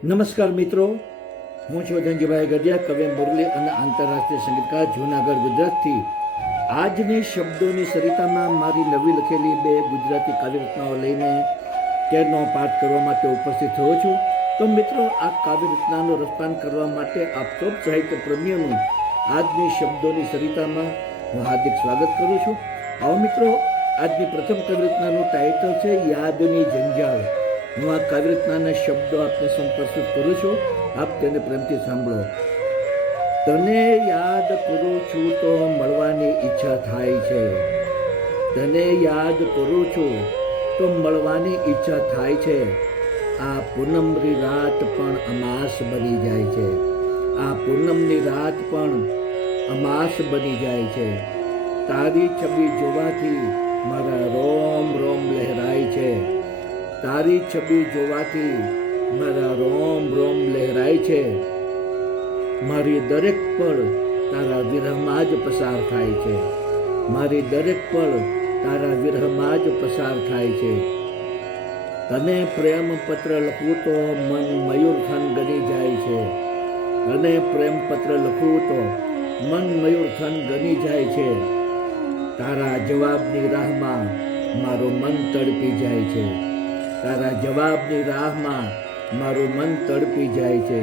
નમસ્કાર મિત્રો, હું છું ધનજીભાઈ ગઢિયા, કવિ મુરલી અને આંતરરાષ્ટ્રીય સંગીતકાર, જૂનાગઢ, ગુજરાતથી. આજની શબ્દોની સરિતામાં મારી નવી લખેલી 2 ગુજરાતી કાવ્યરચનાઓ લઈને તેનો પાઠ કરવા માટે ઉપસ્થિત થયો છું. તો મિત્રો, આ કાવ્યરચનાનું રસપાન કરવા માટે આપ સૌ સાહિત્ય પ્રેમીઓનું આજની શબ્દોની સરિતામાં હું હાર્દિક સ્વાગત કરું છું. આવો મિત્રો, આજની પ્રથમ કાવ્યરચનાનું ટાઇટલ છે યાદની જંજાળ. હું આ કાવ્યરચનાના શબ્દો આપને પ્રસ્તુત કરું છું, આપ તેને પ્રેમથી સાંભળો. તને યાદ કરું છું તો મળવાની ઈચ્છા થાય છે. તને યાદ કરું છું તો મળવાની ઈચ્છા થાય છે. આ પૂનમની રાત પણ અમાસ બની જાય છે. આ પૂનમની રાત પણ અમાસ બની જાય છે. તારી છબી જોવાથી મારા રોમ રોમ લહેરાય છે. તારી છબી જોવાથી મારા રોમ રોમ લહેરાય છે. મારી દરેક પળ તારા વિરહમાં જ પસાર થાય છે. મારી દરેક પળ તારા વિરહમાં જ પસાર થાય છે. તને પ્રેમ પત્ર લખું તો મન મયુરથન ગની જાય છે. તને પ્રેમ પત્ર લખું તો મન મયુરથન ગની જાય છે. તારા જવાબની રાહમાં મારું મન તડપી જાય છે. તારા જવાબની રાહમાં મારું મન તડપી જાય છે.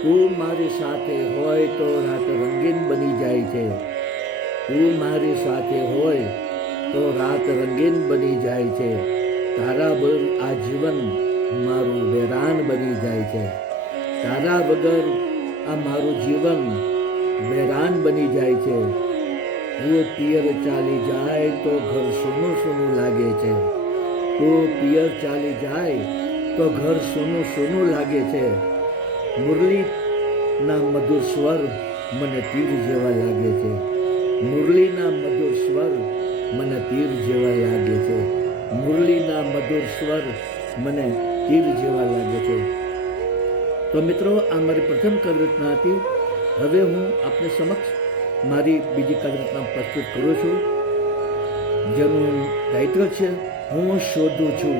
તું મારી સાથે હોય તો રાત રંગીન બની જાય છે. તું મારી સાથે હોય તો રાત રંગીન બની જાય છે. તારા વગર આ જીવન મારું વેરાન બની જાય છે. તારા વગર આ મારું જીવન વેરાન બની જાય છે. તું પિયર ચાલી જાય તો ઘર સૂનું સૂનું લાગે છે. તું પિયર ચાલી જાય તો ઘર સૂનું સૂનું લાગે છે. મુરલીના મધુર સ્વર મને તીર જેવા લાગે છે. મુરલીના મધુર સ્વર મને તીર જેવા લાગે છે. મુરલીના મધુર સ્વર મને તીર જેવા લાગે છે. તો મિત્રો, આ મારી પ્રથમ કાવ્યરચના હતી. હવે હું આપને સમક્ષ મારી બીજી કાવ્યરચના પ્રસ્તુત કરું છું, જેનું ટાઇટલ છે હું શોધું છું.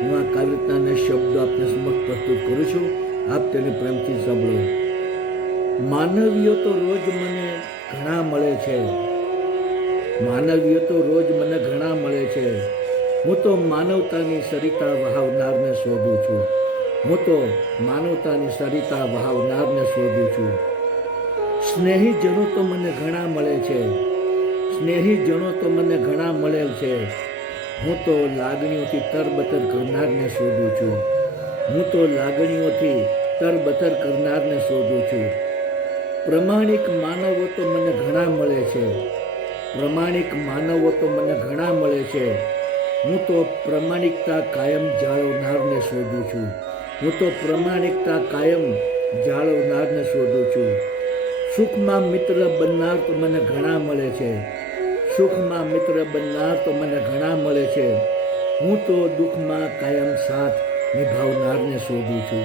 હું આ કાવ્યરચનાના શબ્દો આપને સમક્ષ પ્રસ્તુત કરું છું, આપ તેને પ્રેમથી સાંભળો. માનવીઓ તો રોજ મને ઘણા મળે છે. માનવીઓ તો રોજ મને ઘણા મળે છે. હું તો માનવતાની સરિતા વહાવનારને શોધું છું. હું તો માનવતાની સરિતા વહાવનારને શોધું છું. સ્નેહીજનો તો મને ઘણા મળે છે. સ્નેહીજનો તો મને ઘણા મળેલ છે. હું તો લાગણીઓથી તરબતર કરનારને શોધું છું. હું તો લાગણીઓથી તરબતર કરનારને શોધું છું. પ્રમાણિક માનવો તો મને ઘણા મળે છે. પ્રમાણિક માનવો તો મને ઘણા મળે છે. હું તો પ્રમાણિકતા કાયમ જાળવનારને શોધું છું. હું તો પ્રમાણિકતા કાયમ જાળવનારને શોધું છું. સુખમાં મિત્ર બનનાર તો મને ઘણા મળે છે. સુખમાં મિત્ર બનનાર તો મને ઘણા મળે છે. હું તો દુઃખમાં કાયમ સાથ નિભાવનારને શોધું છું.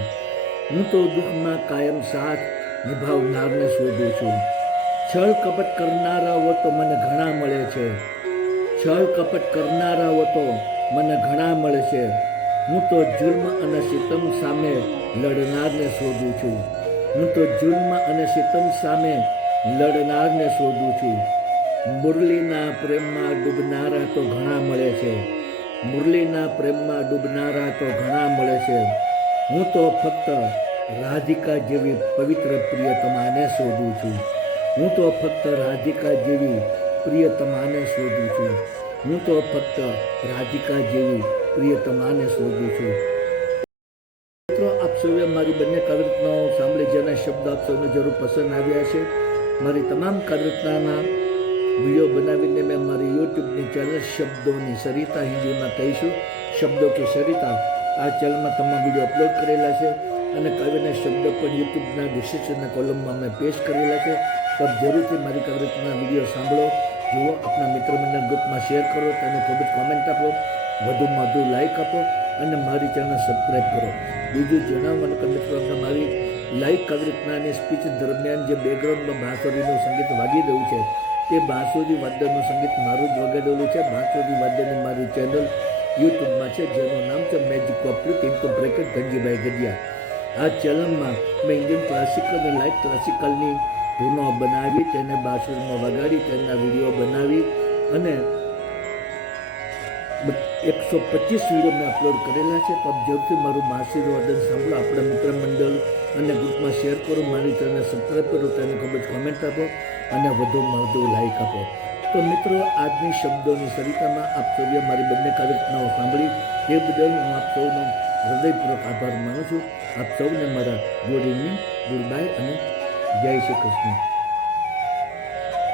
હું તો દુઃખમાં કાયમ સાથ નિભાવનારને શોધું છું. છળ કપટ કરનારાઓ તો મને ઘણા મળે છે. છળ કપટ કરનારાઓ તો મને ઘણા મળે છે. હું તો જુલ્મ અને સિતમ સામે લડનારને શોધું છું. હું તો જુલ્મ અને સિતમ સામે લડનારને શોધું છું. મુરલીના પ્રેમમાં ડૂબનારા તો ઘણા મળે છે. મુરલીના પ્રેમમાં ડૂબનારા તો ઘણા મળે છે. હું તો ફક્ત રાધિકા જેવી પવિત્ર પ્રિયતમાને શોધું છું. હું તો ફક્ત રાધિકા જેવી પ્રિયતમાને શોધું છું. હું તો ફક્ત રાધિકા જેવી પ્રિયતમાને શોધું છું. મિત્રો, આપ સૌએ મારી બંને કાવ્યરચનાઓ સાંભળી, જેના શબ્દ આપ સૌને જરૂર પસંદ આવ્યા છે. મારી તમામ કાવ્યરચનાના વિડીયો બનાવીને મેં મારી યુટ્યુબની ચેનલ શબ્દોની સરિતા હિન્દીમાં કહીશું, શબ્દો કે સરિતા, આ ચેનલમાં તમામ વિડીયો અપલોડ કરેલા છે. અને કાવ્યના શબ્દો પણ યુટ્યુબના ડિસ્ક્રિપ્શનના કોલમમાં મેં પેસ્ટ કરેલા છે. તો જરૂરથી મારી કાવ્યરચના વિડીયો સાંભળો, જુઓ, આપણા મિત્ર મંડળ ગ્રુપમાં શેર કરો, તેને ખૂબ જ કોમેન્ટ આપો, વધુમાં વધુ લાઈક આપો અને મારી ચેનલ સબસ્ક્રાઈબ કરો. બીજું જણાવવાનું કે મિત્રો, મારી લાઈવ કાવ્યરચનાની સ્પીચ દરમિયાન જે બેકગ્રાઉન્ડમાં બાંસુરીનું સંગીત વાગી રહ્યું છે, તે બાંસુરી વાદ્યનું સંગીત મારું જ વગાડેલું છે. બાંસુરી વાદ્યની મારી ચેનલ યુટ્યુબમાં છે, જેનું નામ છે magic of Preet into bracket Dhanjibhai Gadhiya. આ ચેનલમાં મેં ઇન્ડિયન ક્લાસિકલ અને લાઇટ ક્લાસિકલની ધૂનો બનાવી, તેને બાંસુરીમાં વગાડી, તેના વિડીયો બનાવી અને 125 વિડીયો મેં અપલોડ કરેલા છે. તો આપ જરૂરથી મારું બાંસુરી વાદન સાંભળો, આપણા મિત્ર મંડળ અને ગ્રુપમાં શેર કરો, મારી ચેનલને સબસ્ક્રાઈબ કરો, તેને ખૂબ જ કોમેન્ટ આપો અને વધુમાં વધુ લાઈક આપો. તો મિત્રો, આજની શબ્દોની સરિતામાં આપ સૌએ મારી બંને કાર્યક્રમો સાંભળી તે બદલ હું આપ સૌનો હૃદયપૂર્વક આભાર માનું છું. આપ સૌને મારા ગુડ ઇવનિંગ, ગુડ બાય અને જય શ્રી કૃષ્ણ.